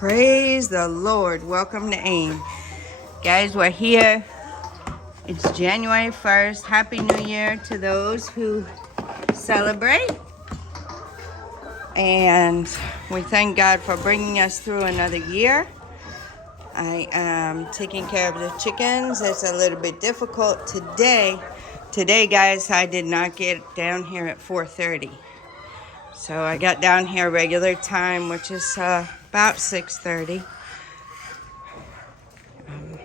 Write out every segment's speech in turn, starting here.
Praise the Lord. Welcome to AIM. Guys, we're here. It's January 1st. Happy New Year to those who celebrate. And we thank God for bringing us through another year. I am taking care of the chickens. It's a little bit difficult today. Today, guys, I did not get down here at 4:30. So I got down here regular time, which is about 6:30.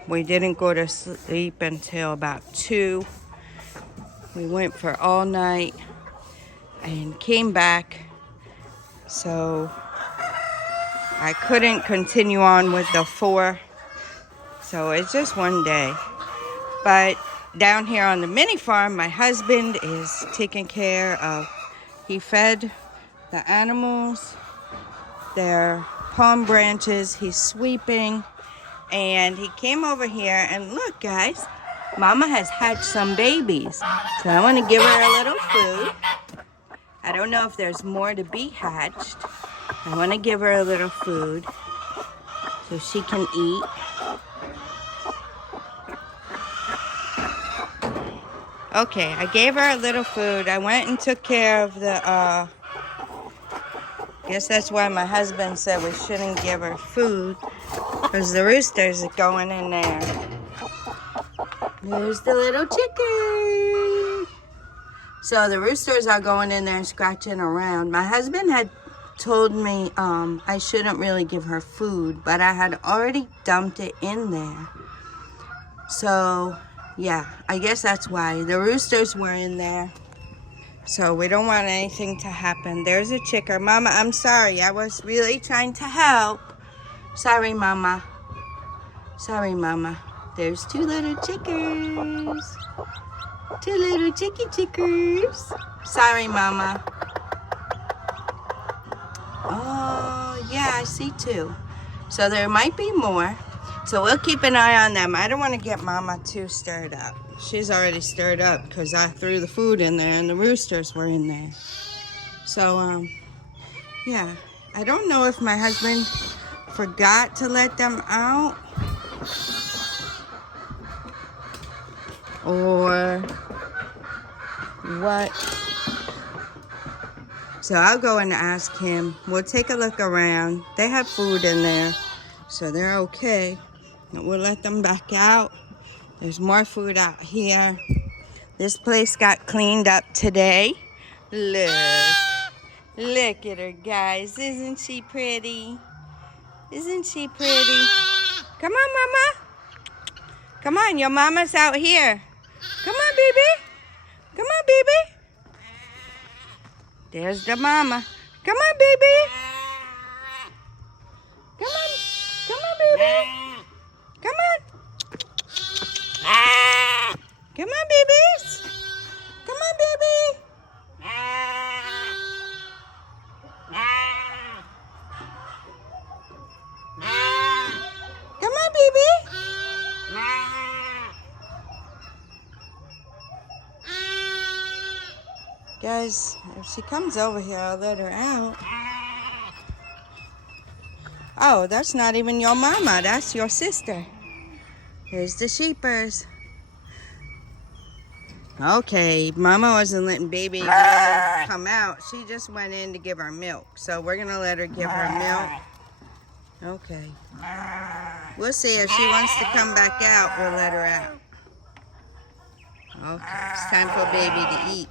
We didn't go to sleep until about 2. We went for all night and came back. So I couldn't continue on with the 4. So it's just one day. But down here on the MiniFarm, my husband is taking care of, he fed the animals their palm branches. He's sweeping. And he came over here and look, guys, Mama has hatched some babies. So I want to give her a little food. I don't know if there's more to be hatched. I want to give her a little food so she can eat. Okay, I gave her a little food. I went and took care of the, guess that's why my husband said we shouldn't give her food, because the roosters are going in there. There's the little chicken. So the roosters are going in there and scratching around. My husband had told me I shouldn't really give her food, but I had already dumped it in there. So, yeah, I guess that's why. The roosters were in there. So we don't want anything to happen. There's a chicker. Mama, I'm sorry. I was really trying to help. Sorry, Mama. Sorry, Mama. There's 2 little chickers. 2 little chickers. Sorry, Mama. Oh, yeah, I see 2. So there might be more. So we'll keep an eye on them. I don't want to get Mama too stirred up. She's already stirred up because I threw the food in there and the roosters were in there. So, yeah. I don't know if my husband forgot to let them out or what. So I'll go and ask him. We'll take a look around. They have food in there, so they're okay. We'll let them back out. There's more food out here. This place got cleaned up today. Look. Look at her, guys. Isn't she pretty? Isn't she pretty? Come on, Mama. Come on, your mama's out here. Come on, baby. Come on, baby. There's the mama. Come on, baby. Come on. Come on, baby. Come on. Come on, babies. Come on, baby. Come on, baby. Guys, if she comes over here, I'll let her out. Oh, that's not even your mama. That's your sister. Here's the sheepers. Okay, Mama wasn't letting baby come out. She just went in to give her milk. So we're going to let her give her milk. Okay. We'll see if she wants to come back out. We'll let her out. Okay, it's time for baby to eat.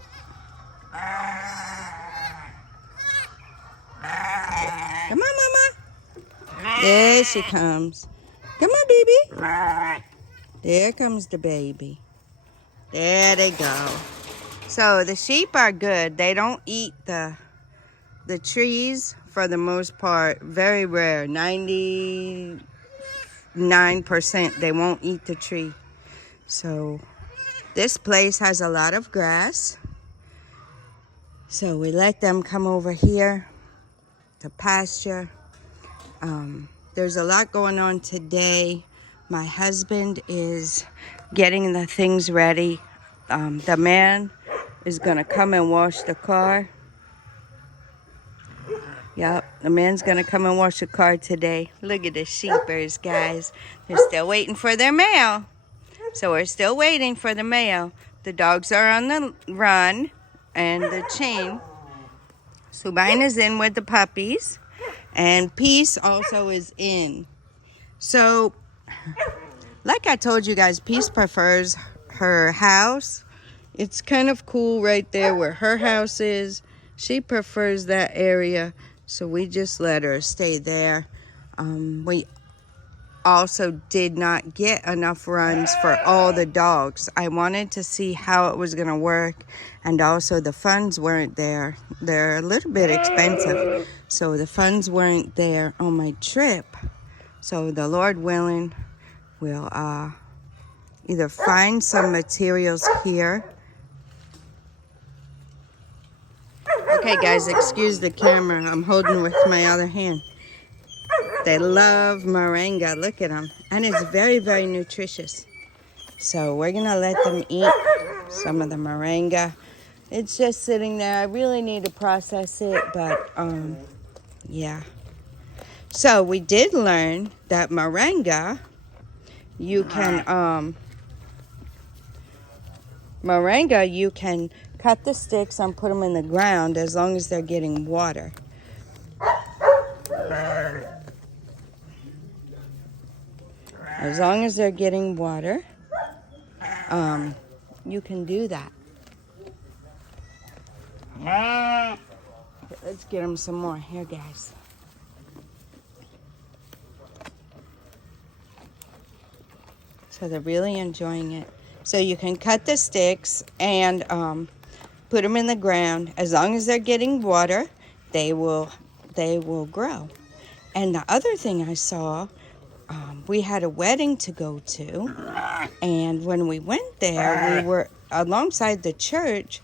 Come on, Mama. There she comes. Come on, baby. There comes the baby. There they go. So the sheep are good. They don't eat the trees for the most part. Very rare. 99% they won't eat the tree. So this place has a lot of grass. So we let them come over here to pasture. There's a lot going on today. My husband is getting the things ready. The man is gonna come and wash the car. Yep, the man's gonna come and wash the car today. Look at the sheepers, guys. They're still waiting for their mail. So we're still waiting for the mail. The dogs are on the run and the chain. Subine is in with the puppies. And Peace also is in. So, like I told you guys, Peace prefers her house. It's kind of cool right there where her house is. She prefers that area, so we just let her stay there. We also did not get enough runs for all the dogs. I wanted to see how it was going to work, and also the funds weren't there. They're a little bit expensive, so the funds weren't there on my trip. So the Lord willing, we'll either find some materials here. Okay, guys, excuse the camera. I'm holding with my other hand. They love moringa. Look at them. And it's very, very nutritious. So we're going to let them eat some of the moringa. It's just sitting there. I really need to process it, but yeah. So we did learn that moringa, you can cut the sticks and put them in the ground as long as they're getting water. As long as they're getting water, you can do that. Okay, let's get them some more. Here, guys. So they're really enjoying it. So you can cut the sticks and put them in the ground. As long as they're getting water, they will grow. And the other thing I saw, we had a wedding to go to, and when we went there, we were alongside the church.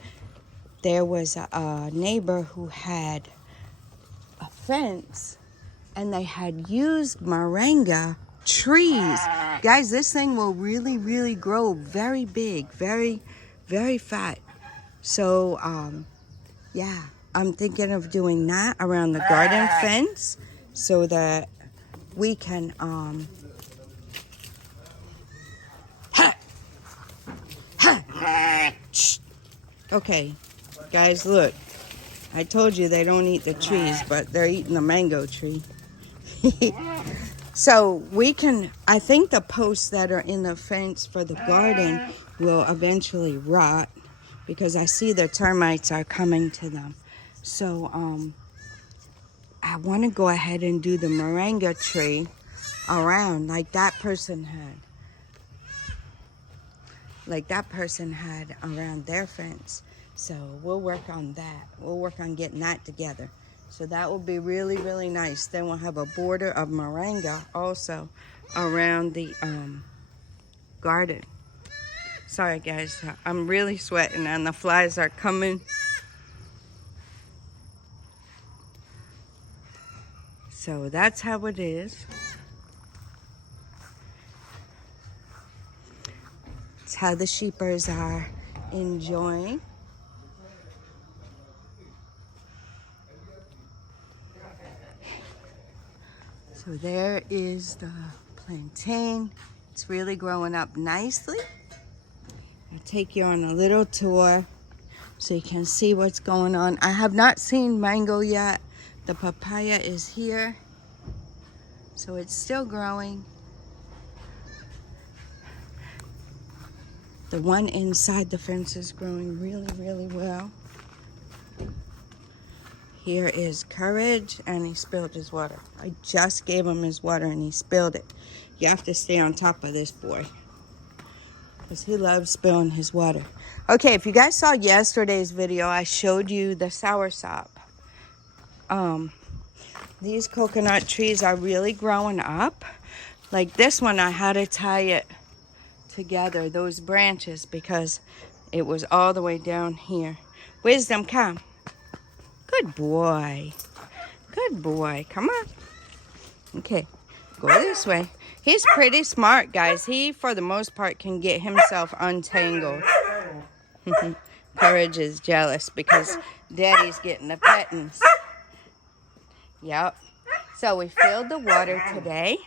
There was a neighbor who had a fence, and they had used moringa trees. Guys, this thing will really, really grow very big, very, very fat. So, yeah, I'm thinking of doing that around the garden fence so that we can, Okay, guys, look. I told you they don't eat the trees, but they're eating the mango tree. So we can, I think the posts that are in the fence for the garden will eventually rot because I see the termites are coming to them. So I want to go ahead and do the moringa tree around like that person had. Like that person had around their fence. So we'll work on that. We'll work on getting that together. So that will be really, really nice. Then we'll have a border of moringa also around the garden. Sorry, guys. I'm really sweating and the flies are coming. So that's how it is. It's how the sheepers are enjoying. So there is the plantain. It's really growing up nicely. I'll take you on a little tour so you can see what's going on. I have not seen mango yet. The papaya is here. So it's still growing. The one inside the fence is growing really, really well. Here is Courage, and he spilled his water. I just gave him his water and he spilled it. You have to stay on top of this boy because he loves spilling his water. Okay, if you guys saw yesterday's video, I showed you the soursop. These coconut trees are really growing up. Like this one, I had to tie it together, those branches, because it was all the way down here. Wisdom, come. Good boy. Good boy. Come on. Okay, go this way. He's pretty smart, guys. He, for the most part, can get himself untangled. Courage is jealous because Daddy's getting the pettings. Yep. So we filled the water today.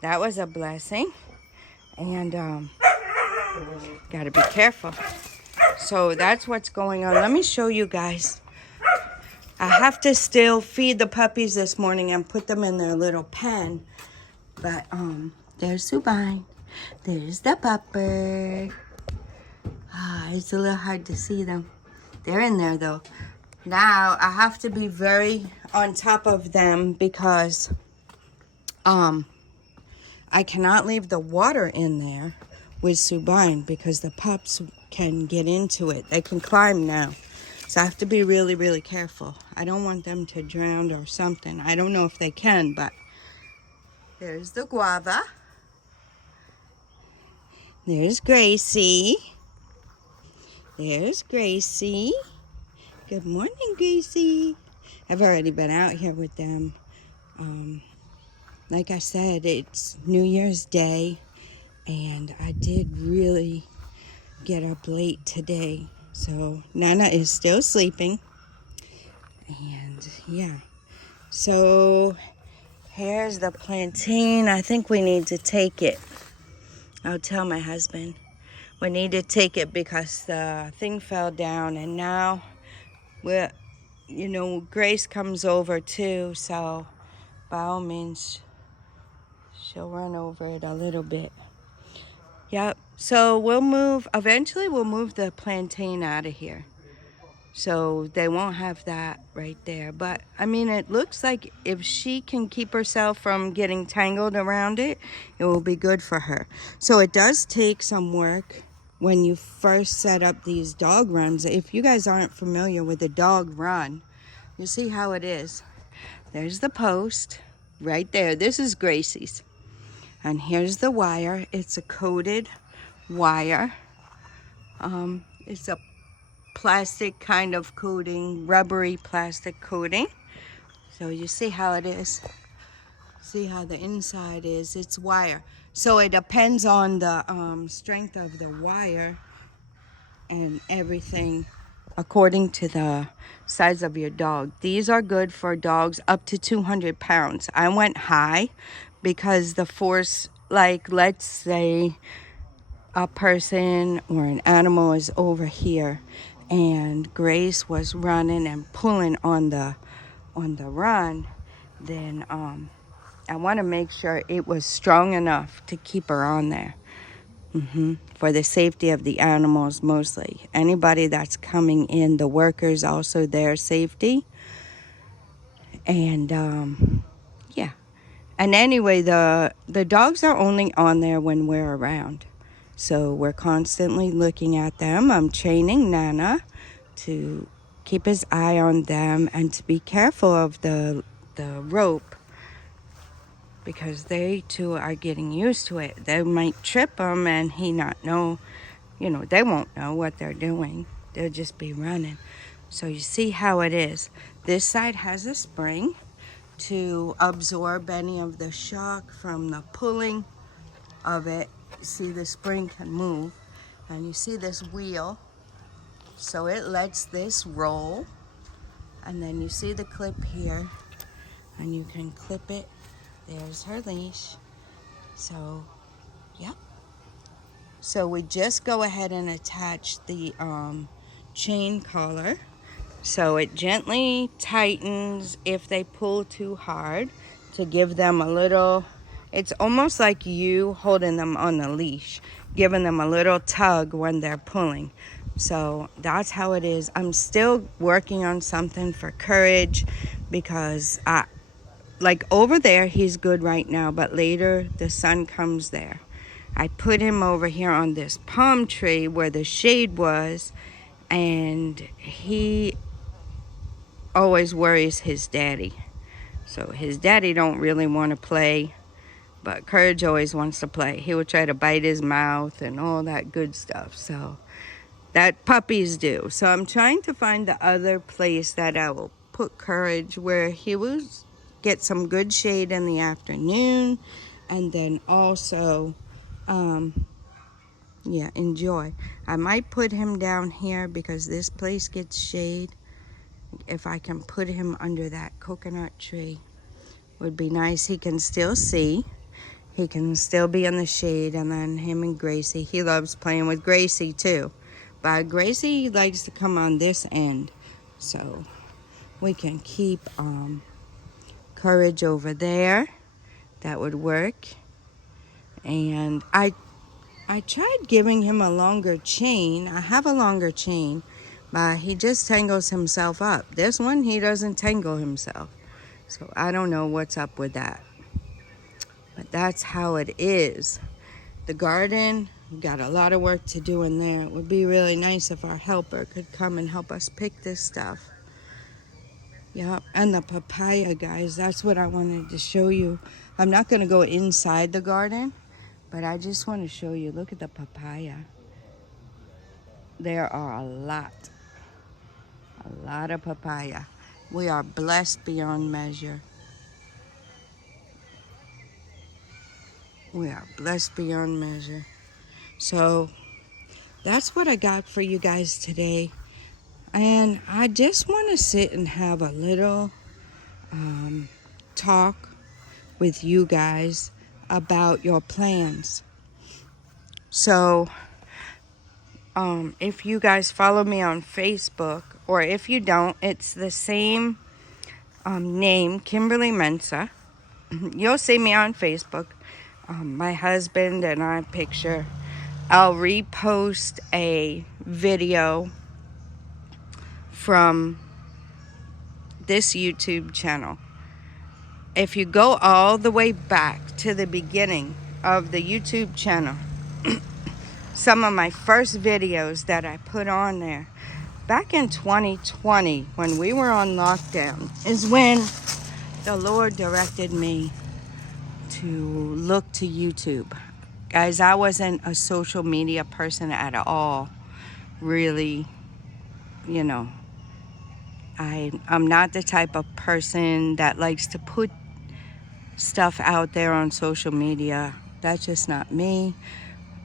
That was a blessing. And gotta be careful. So that's what's going on. Let me show you guys. I have to still feed the puppies this morning and put them in their little pen. But there's Subine. There's the pupper. It's a little hard to see them. They're in there though. Now I have to be very on top of them because I cannot leave the water in there with Subine because the pups can get into it. They can climb now. So I have to be really, really careful. I don't want them to drown or something. I don't know if they can, but there's the guava. There's Gracie. There's Gracie. Good morning, Gracie. I've already been out here with them. Like I said, it's New Year's Day, and I did really get up late today. So Nana is still sleeping. And yeah. So here's the plantain. I think we need to take it. I'll tell my husband. We need to take it because the thing fell down, and now we're, Grace comes over too, so by all means, she'll run over it a little bit. Yep, so eventually we'll move the plantain out of here. So they won't have that right there. But, I mean, it looks like if she can keep herself from getting tangled around it, it will be good for her. So it does take some work when you first set up these dog runs. If you guys aren't familiar with a dog run, you see how it is. There's the post right there. This is Gracie's. And here's the wire. It's a coated wire. It's a plastic kind of coating, rubbery plastic coating. So you see how it is. See how the inside is. It's wire. So it depends on the strength of the wire and everything according to the size of your dog. These are good for dogs up to 200 pounds. I went high because the force, like let's say a person or an animal is over here and Grace was running and pulling on the run, then I want to make sure it was strong enough to keep her on there. For the safety of the animals mostly. Anybody that's coming in, the workers, also their safety. And yeah. And anyway, the dogs are only on there when we're around. So we're constantly looking at them. I'm training Nana to keep his eye on them and to be careful of the rope, because they too are getting used to it. They might trip them and he not know, they won't know what they're doing. They'll just be running. So you see how it is. This side has a spring to absorb any of the shock from the pulling of it. You see the spring can move, and you see this wheel, so it lets this roll, and then you see the clip here, and you can clip it. There's her leash. So yep. So we just go ahead and attach the chain collar, so it gently tightens if they pull too hard, to give them a little, it's almost like you holding them on the leash, giving them a little tug when they're pulling. So that's how it is. I'm still working on something for Courage, because like over there he's good right now, but later the sun comes there. I put him over here on this palm tree where the shade was, and he always worries his daddy. So his daddy don't really want to play, but Courage always wants to play. He will try to bite his mouth and all that good stuff. So that puppies do. So I'm trying to find the other place that I will put Courage where he will get some good shade in the afternoon, and then also enjoy. I might put him down here because this place gets shade, If I can put him under that coconut tree, would be nice. He can still see. He can still be in the shade. And then him and Gracie. He loves playing with Gracie too. But Gracie likes to come on this end. So we can keep Courage over there. That would work. And I tried giving him a longer chain. I have a longer chain, but he just tangles himself up. This one, he doesn't tangle himself. So I don't know what's up with that. But that's how it is. The garden, we've got a lot of work to do in there. It would be really nice if our helper could come and help us pick this stuff. Yep, and the papaya, guys, that's what I wanted to show you. I'm not going to go inside the garden, but I just want to show you. Look at the papaya. There are a lot of papaya. We are blessed beyond measure. We are blessed beyond measure. So that's what I got for you guys today. And I just want to sit and have a little talk with you guys about your plans. So if you guys follow me on Facebook, or if you don't, it's the same name, Kimberly Mensa. You'll see me on Facebook. My husband and I picture. I'll repost a video from this YouTube channel. If you go all the way back to the beginning of the YouTube channel, some of my first videos that I put on there back in 2020 when we were on lockdown is when the Lord directed me to look to YouTube. Guys, I wasn't a social media person at all, really. You know, I'm not the type of person that likes to put stuff out there on social media. That's just not me.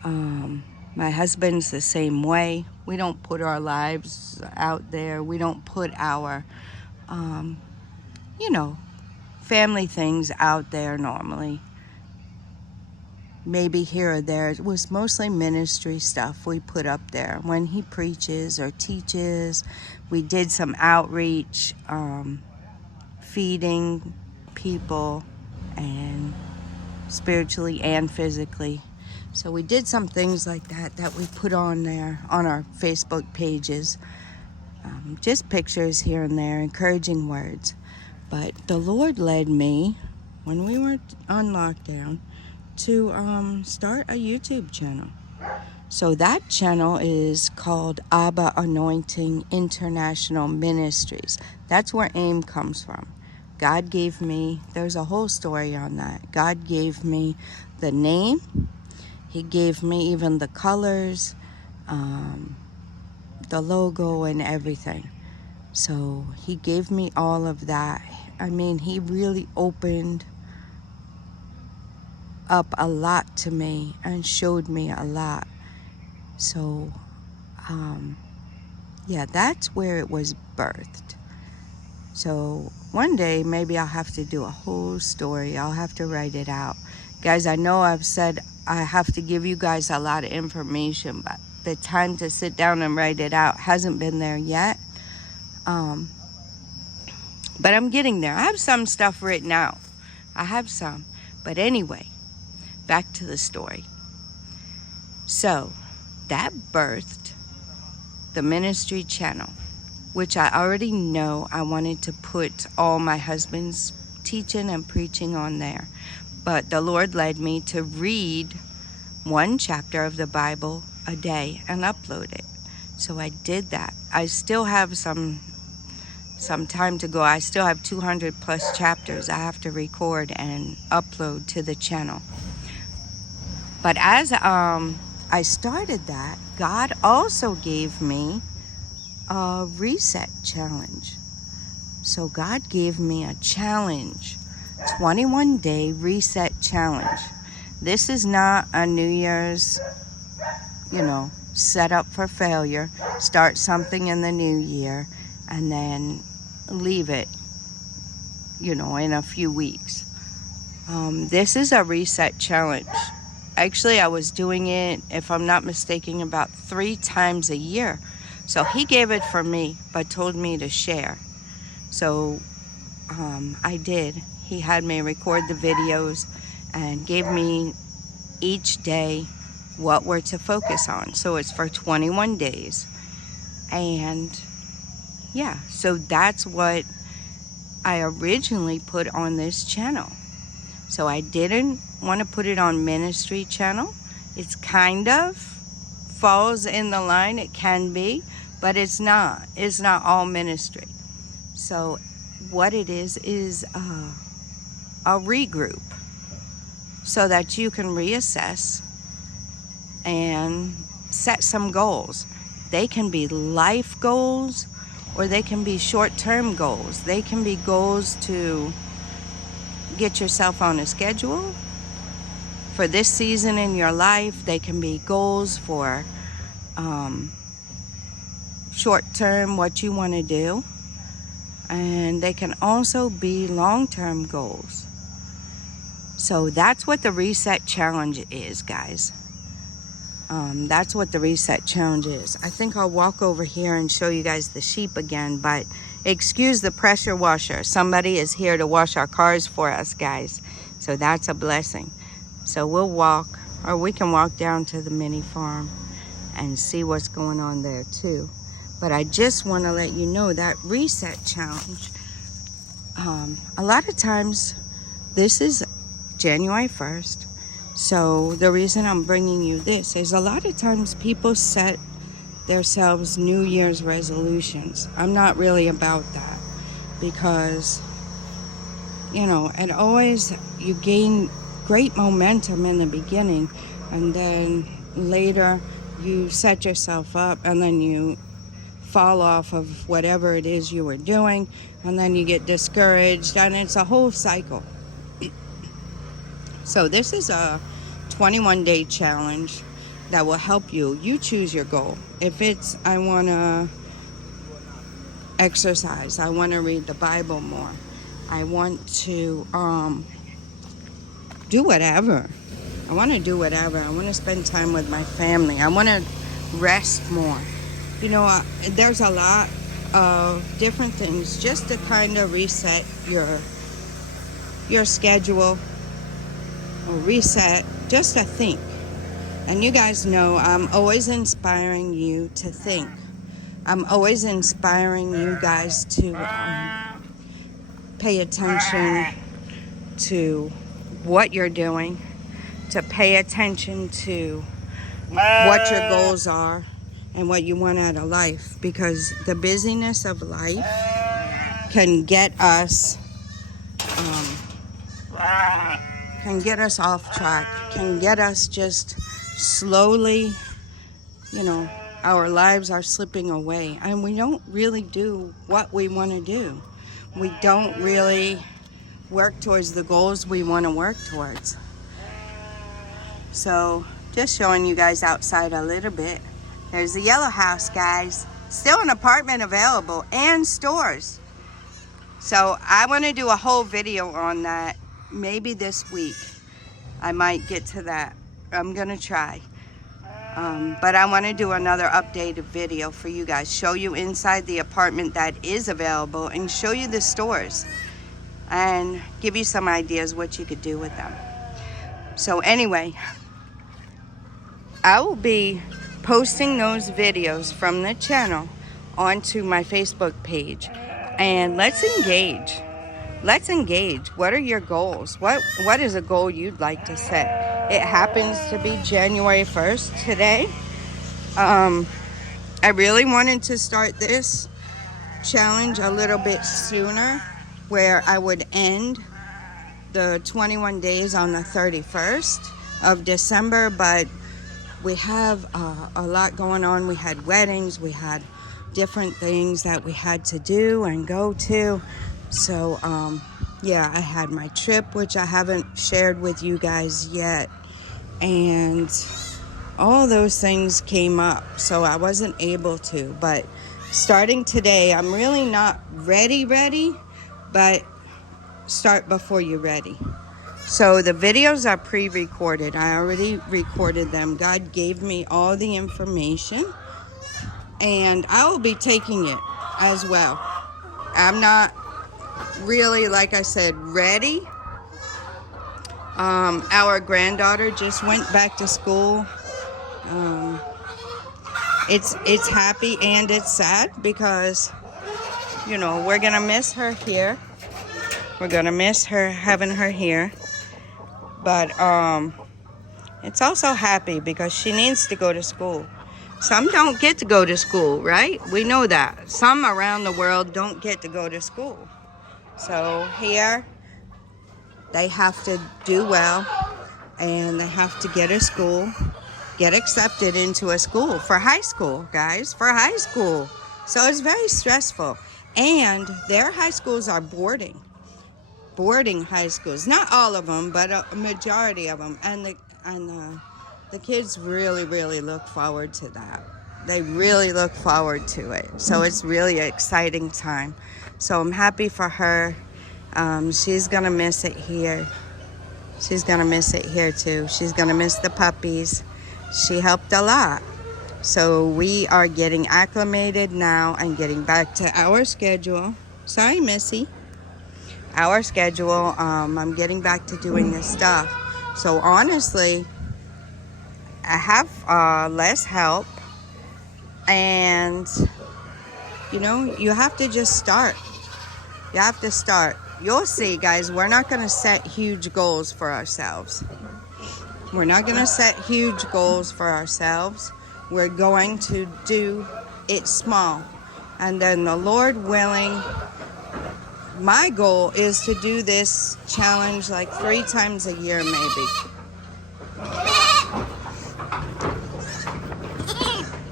My husband's the same way. We don't put our lives out there. We don't put our, family things out there normally. Maybe here or there. It was mostly ministry stuff we put up there. When he preaches or teaches, we did some outreach, feeding people, and spiritually and physically. So we did some things like that we put on there on our Facebook pages. Just pictures here and there, encouraging words. But the Lord led me, when we were on lockdown, to start a YouTube channel. So that channel is called Abba Anointing International Ministries. That's where AIM comes from. God gave me, there's a whole story on that. God gave me the name. He gave me even the colors, the logo and everything. So he gave me all of that. I mean, he really opened up a lot to me and showed me a lot. So that's where it was birthed. So one day maybe I'll have to do a whole story. I'll have to write it out. Guys, I know I've said I have to give you guys a lot of information, but the time to sit down and write it out hasn't been there yet. But I'm getting there. I have some stuff written out. I have some. But anyway, back to the story. So that birthed the ministry channel, which I already know I wanted to put all my husband's teaching and preaching on there. But the Lord led me to read one chapter of the Bible a day and upload it. So I did that. I still have some time to go. I still have 200 plus chapters I have to record and upload to the channel. But as I started that, God also gave me a reset challenge. So God gave me a challenge, 21-day reset challenge. This is not a New Year's, set up for failure. Start something in the new year and then leave it, you know, in a few weeks. This is a reset challenge. Actually, I was doing it, if I'm not mistaken, about 3 times a year. So he gave it for me, but told me to share. So I did. He had me record the videos and gave me each day what we're to focus on. So it's for 21 days. And yeah, so that's what I originally put on this channel. So I didn't want to put it on ministry channel. It's kind of falls in the line, it can be, but it's not all ministry. So what it is a regroup, so that you can reassess and set some goals. They can be life goals, or they can be short-term goals. They can be goals to get yourself on a schedule for this season in your life. They can be goals for short-term, what you want to do. And they can also be long-term goals. So that's what the reset challenge is, guys. That's what the reset challenge is. I think I'll walk over here and show you guys the sheep again, but excuse the pressure washer. Somebody is here to wash our cars for us, guys. So that's a blessing. So we'll walk, or we can walk down to the MiniFarm and see what's going on there too. But I just want to let you know that reset challenge, a lot of times, this is January 1st. So the reason I'm bringing you this is a lot of times people set themselves New Year's resolutions. I'm not really about that, because, you know, it always, you gain great momentum in the beginning, and then later you set yourself up, and then you fall off of whatever it is you were doing, and then you get discouraged, and it's a whole cycle. So this is a 21-day challenge that will help you. You choose your goal. If it's, I want to exercise, I want to read the Bible more, I want to do whatever. I want to do whatever. I want to spend time with my family. I want to rest more. You know, there's a lot of different things just to kind of reset your schedule, or reset, just to think. And you guys know I'm always inspiring you to think. I'm always inspiring you guys to pay attention to what you're doing, to pay attention to what your goals are and what you want out of life, because the busyness of life can get us off track, can get us just slowly, you know, our lives are slipping away, and we don't really do what we want to do. We don't really work towards the goals we want to work towards. So just showing you guys outside a little bit. There's the yellow house, guys. Still an apartment available and stores. So I want to do a whole video on that maybe this week. I might get to that. I'm going to try. But I want to do another updated video for you guys. Show you inside the apartment that is available and show you the stores. And give you some ideas what you could do with them. So anyway, I will be posting those videos from the channel onto my Facebook page. And let's engage. Let's engage. What are your goals? What is a goal you'd like to set? It happens to be January 1st today. I really wanted to start this challenge a little bit sooner, where I would end the 21 days on the 31st of December, but we have a lot going on. We had weddings, we had different things that we had to do and go to. So yeah, I had my trip, which I haven't shared with you guys yet, and all those things came up, so I wasn't able to. But starting today, I'm really not ready, but start before you're ready. So the videos are pre-recorded. I already recorded them. God gave me all the information, and I will be taking it as well. I'm not really, like I said, ready. Our granddaughter just went back to school. It's happy and it's sad because, you know, we're gonna miss her here. We're gonna miss her, having her here. But it's also happy because she needs to go to school. Some don't get to go to school, right? We know that. Some around the world don't get to go to school. So here, they have to do well, and they have to get a school, get accepted into a school for high school, guys, for high school. So it's very stressful. And their high schools are boarding high schools. Not all of them, but a majority of them. And the kids really, really look forward to that. They really look forward to it. So it's really an exciting time. So I'm happy for her. She's gonna miss it here. She's gonna miss it here too. She's gonna miss the puppies. She helped a lot. So we are getting acclimated now and getting back to our schedule. Sorry, Missy. Our schedule. I'm getting back to doing this stuff. So honestly, I have less help, and you know, you have to just start. You have to start. You'll see, guys, we're not going to set huge goals for ourselves. We're not going to set huge goals for ourselves. We're going to do it small. And then the Lord willing, my goal is to do this challenge like 3 times a year, maybe.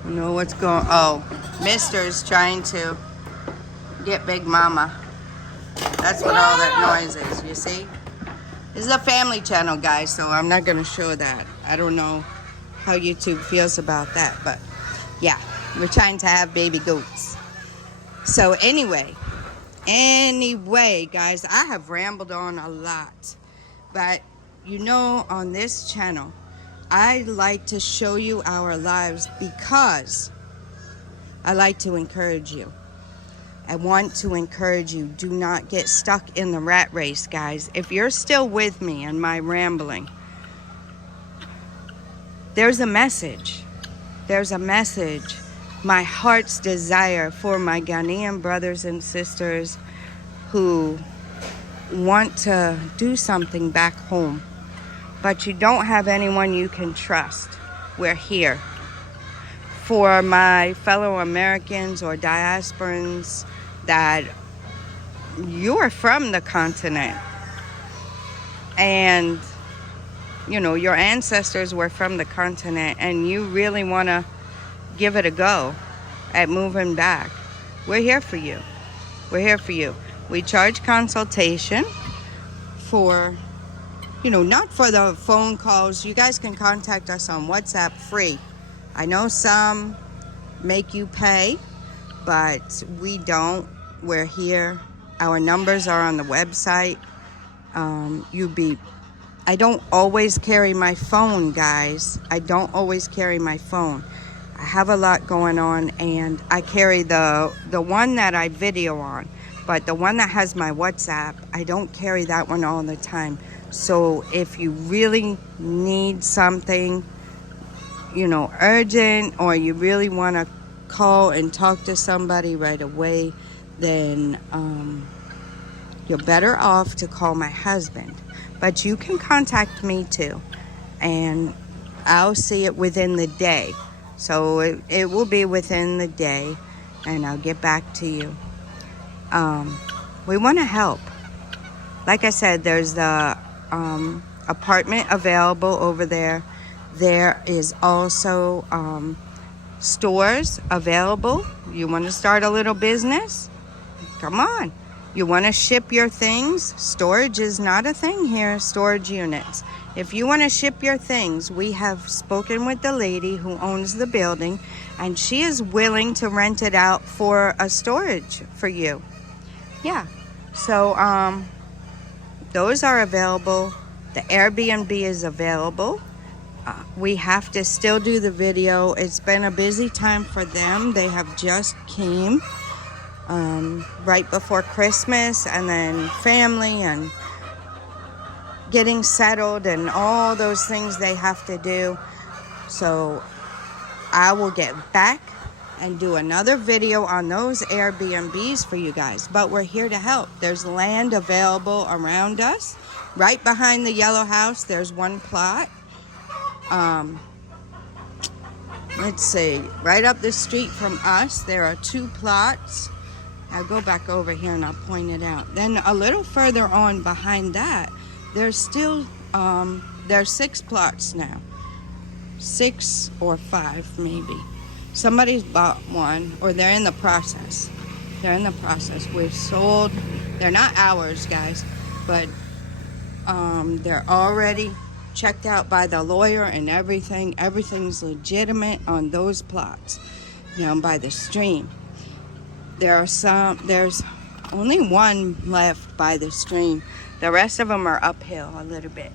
You know what's going? Oh, Mister's trying to get Big Mama. That's what all that noise is, you see? This is a family channel, guys, so I'm not going to show that. I don't know how YouTube feels about that, but yeah, we're trying to have baby goats. So anyway, guys, I have rambled on a lot, but you know, on this channel, I like to show you our lives because I like to encourage you. I want to encourage you. Do not get stuck in the rat race, guys. If you're still with me and my rambling, there's a message. There's a message. My heart's desire for my Ghanaian brothers and sisters who want to do something back home, but you don't have anyone you can trust. We're here. For my fellow Americans or diasporans that you're from the continent and you know your ancestors were from the continent and you really want to give it a go at moving back, we're here for you. We're here for you. We charge consultation for, you know, not for the phone calls. You guys can contact us on WhatsApp free. I know some make you pay, but we don't. We're here. Our numbers are on the website. I don't always carry my phone, guys. I don't always carry my phone. I have a lot going on, and I carry the one that I video on, but the one that has my WhatsApp, I don't carry that one all the time. So if you really need something, you know, urgent, or you really want to call and talk to somebody right away, then you're better off to call my husband. But you can contact me too, and I'll see it within the day. So it will be within the day, and I'll get back to you. We want to help. Like I said, there's the apartment available over there. There is also stores available. You want to start a little business? Come on. You want to ship your things? Storage is not a thing here, storage units. If you want to ship your things, we have spoken with the lady who owns the building, and she is willing to rent it out for a storage for you. Yeah, so those are available. The Airbnb is available. We have to still do the video. It's been a busy time for them. They have just came right before Christmas, and then family and getting settled and all those things they have to do. So I will get back and do another video on those Airbnbs for you guys. But we're here to help. There's land available around us. Right behind the yellow house, there's one plot. Let's see, right up the street from us, there are 2 plots. I'll go back over here and I'll point it out. Then a little further on behind that, there's still, there's 6 plots now. 6 or 5 maybe. Somebody's bought one, or they're in the process. They're in the process. We've sold, they're not ours, guys, but they're already checked out by the lawyer and everything. Everything's legitimate on those plots down by the stream. There's only one left by the stream. The rest of them are uphill a little bit.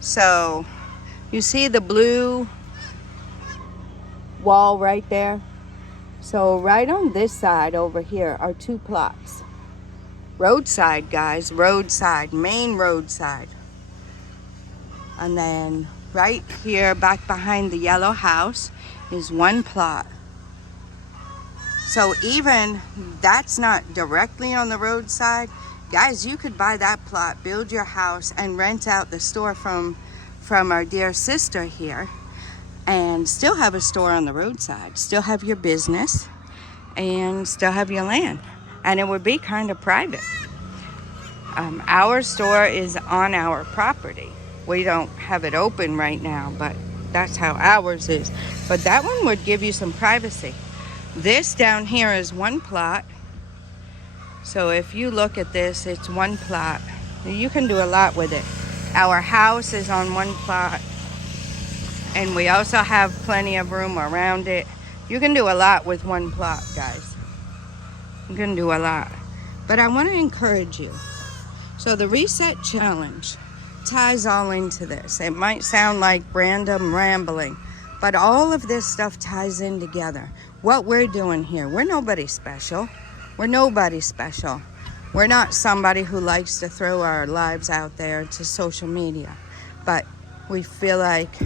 So you see the blue wall right there? So right on this side over here are 2 plots. Roadside, guys, roadside, main roadside. And then right here back behind the yellow house is 1 plot. So even that's not directly on the roadside. Guys, you could buy that plot, build your house, and rent out the store from our dear sister here, and still have a store on the roadside, still have your business, and still have your land. And it would be kind of private. Our store is on our property. We don't have it open right now, but that's how ours is. But that one would give you some privacy. This down here is 1 plot. So if you look at this, it's 1 plot. You can do a lot with it. Our house is on 1 plot, and we also have plenty of room around it. You can do a lot with 1 plot, guys. You can do a lot. But I want to encourage you. So the Reset Challenge ties all into this. It might sound like random rambling, but all of this stuff ties in together. What we're doing here, we're nobody special. We're nobody special. We're not somebody who likes to throw our lives out there to social media, but we feel like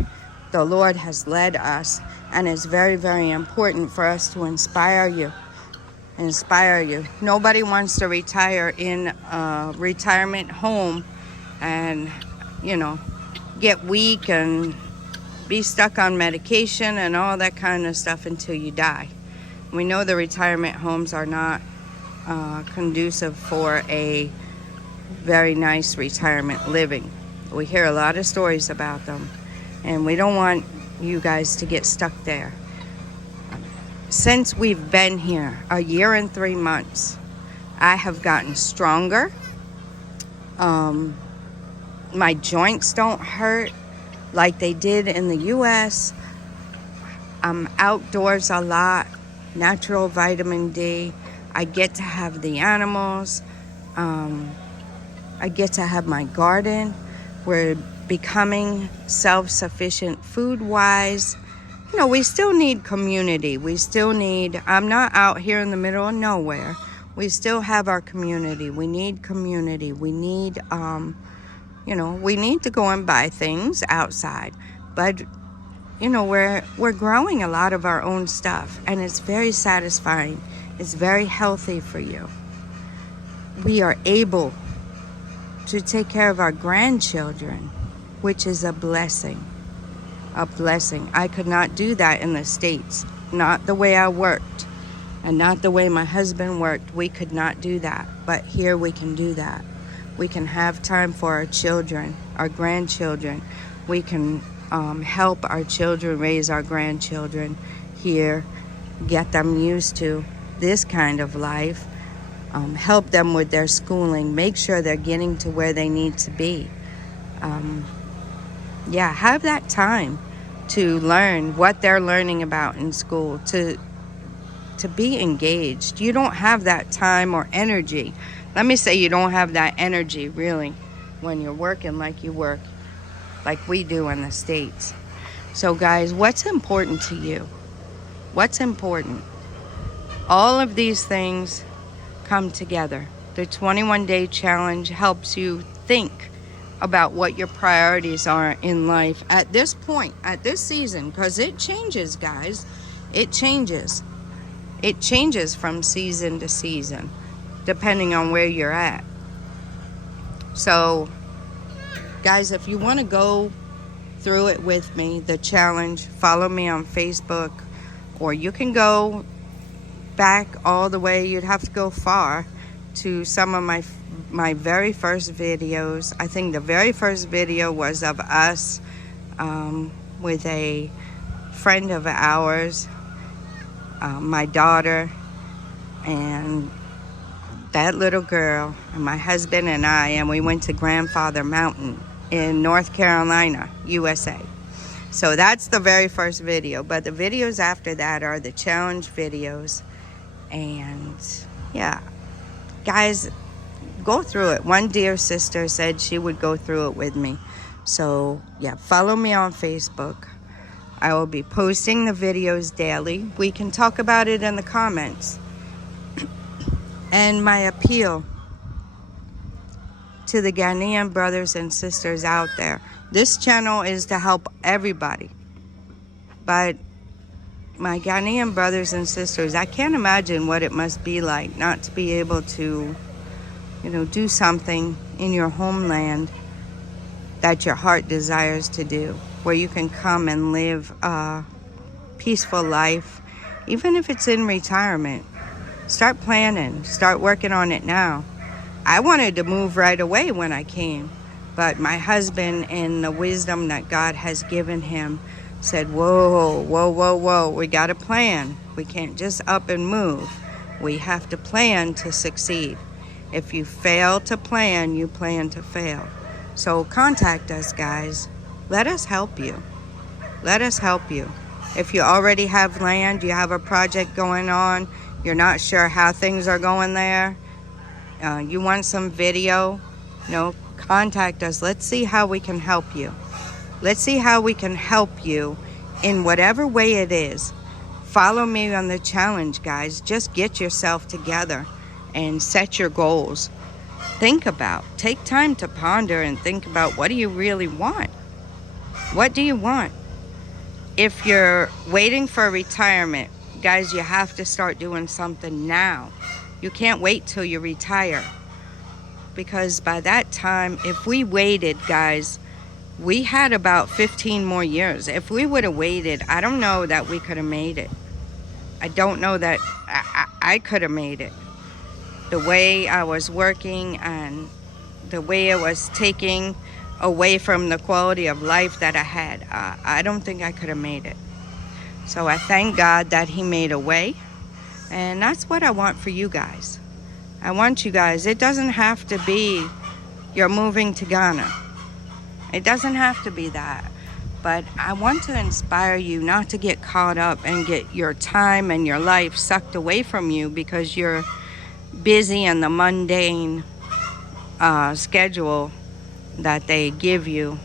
the Lord has led us, and it's very, very important for us to inspire you. Nobody wants to retire in a retirement home and, you know, get weak and be stuck on medication and all that kind of stuff until you die. We know the retirement homes are not conducive for a very nice retirement living. We hear a lot of stories about them, and we don't want you guys to get stuck there. Since we've been here, a year and 3 months, I have gotten stronger. My joints don't hurt like they did in the US. I'm outdoors a lot, natural vitamin D. I get to have the animals. I get to have my garden. We're becoming self-sufficient food-wise. You know, we still need community. We still need, I'm not out here in the middle of nowhere. We still have our community. We need community. We need, you know, we need to go and buy things outside. But, you know, we're growing a lot of our own stuff, and it's very satisfying. It's very healthy for you. We are able to take care of our grandchildren, which is a blessing. A blessing. I could not do that in the States. Not the way I worked, and not the way my husband worked. We could not do that. But here we can do that. We can have time for our children, our grandchildren. We can help our children raise our grandchildren here, get them used to this kind of life, help them with their schooling, make sure they're getting to where they need to be. Yeah, have that time to learn what they're learning about in school, to be engaged. You don't have that time or energy. Let me say, you don't have that energy really when you're working like you work, like we do in the States. So guys, what's important to you? What's important? All of these things come together. The 21-day challenge helps you think about what your priorities are in life at this point, at this season, because it changes, guys. It changes. It changes from season to season, depending on where you're at. So, guys, if you want to go through it with me, the challenge, follow me on Facebook, or you can go back all the way. You'd have to go far to some of my very first videos. I think the very first video was of us with a friend of ours, my daughter, and that little girl, and my husband and I, and we went to Grandfather Mountain in North Carolina, USA. So that's the very first video, but the videos after that are the challenge videos. And yeah, guys, go through it. One dear sister said she would go through it with me. So yeah, follow me on Facebook. I will be posting the videos daily. We can talk about it in the comments. And my appeal to the Ghanaian brothers and sisters out there, this channel is to help everybody. But my Ghanaian brothers and sisters, I can't imagine what it must be like not to be able to, do something in your homeland that your heart desires to do, where you can come and live a peaceful life, even if it's in retirement. Start planning, start working on it now. I wanted to move right away when I came, but my husband, in the wisdom that God has given him, said, whoa, we got to plan. We can't just up and move. We have to plan to succeed. If you fail to plan, you plan to fail. So contact us, guys. Let us help you. Let us help you. If you already have land, you have a project going on, you're not sure how things are going there, you want some video, contact us. Let's see how we can help you. Let's see how we can help you in whatever way it is. Follow me on the challenge, guys. Just get yourself together and set your goals. Take time to ponder and think about, what do you really want? What do you want? If you're waiting for retirement, guys, you have to start doing something now. You can't wait till you retire. Because by that time, if we waited, guys, we had about 15 more years. If we would have waited, I don't know that we could have made it. I don't know that I could have made it. The way I was working and the way it was taking away from the quality of life that I had, I don't think I could have made it. So I thank God that He made a way. And that's what I want for you guys. I want you guys, it doesn't have to be you're moving to Ghana. It doesn't have to be that. But I want to inspire you not to get caught up and get your time and your life sucked away from you because you're busy in the mundane schedule that they give you.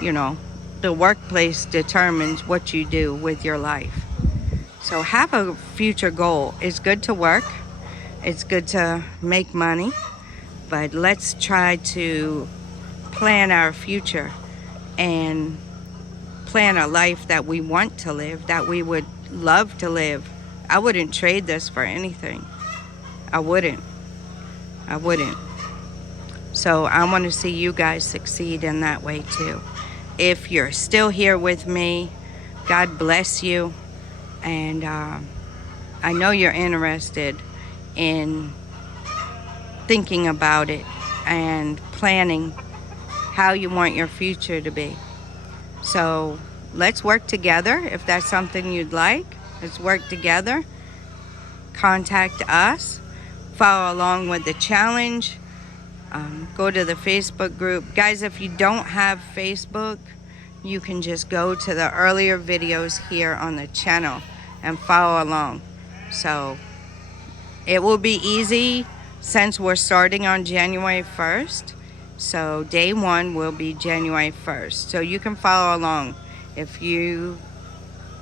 The workplace determines what you do with your life. So have a future goal. It's good to work. It's good to make money. But let's try to plan our future and plan a life that we want to live, that we would love to live. I wouldn't trade this for anything. I wouldn't. So I want to see you guys succeed in that way too. If you're still here with me, God bless you. And I know you're interested in thinking about it and planning how you want your future to be. So let's work together. If that's something you'd like, let's work together. Contact us. follow along with the challenge. Go to the Facebook group. Guys, if you don't have Facebook, you can just go to the earlier videos here on the channel and follow along. So it will be easy since we're starting on January 1st. So day 1 will be January 1st. So you can follow along. If you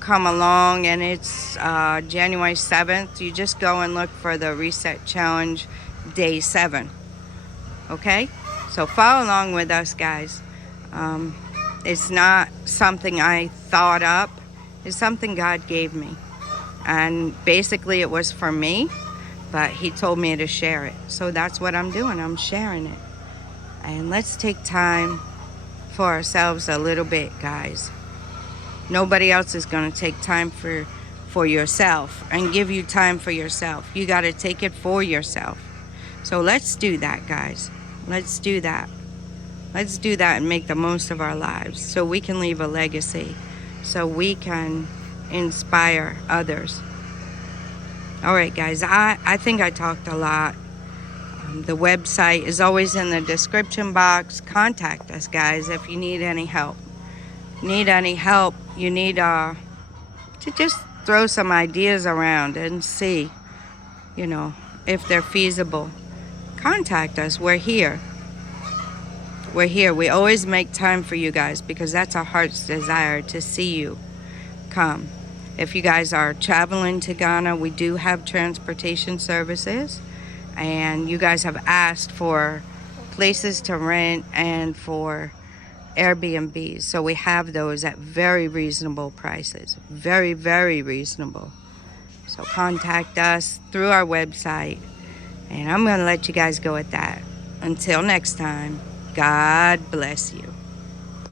come along and it's January 7th, you just go and look for the Reset Challenge day 7. Okay? So follow along with us, guys. It's not something I thought up. It's something God gave me. And basically it was for me, but He told me to share it. So that's what I'm doing. I'm sharing it. And let's take time for ourselves a little bit, guys. Nobody else is going to take time for yourself and give you time for yourself. You got to take it for yourself. So let's do that, guys. Let's do that. Let's do that and make the most of our lives so we can leave a legacy, so we can inspire others. All right, guys, I think I talked a lot. The website is always in the description box. Contact us, guys, if you need any help. You need to just throw some ideas around and see, if they're feasible. Contact us. We're here. We're here. We always make time for you guys because that's our heart's desire, to see you come. If you guys are traveling to Ghana, we do have transportation services. And you guys have asked for places to rent and for Airbnbs. So we have those at very reasonable prices. Very, very reasonable. So contact us through our website. And I'm going to let you guys go at that. Until next time, God bless you.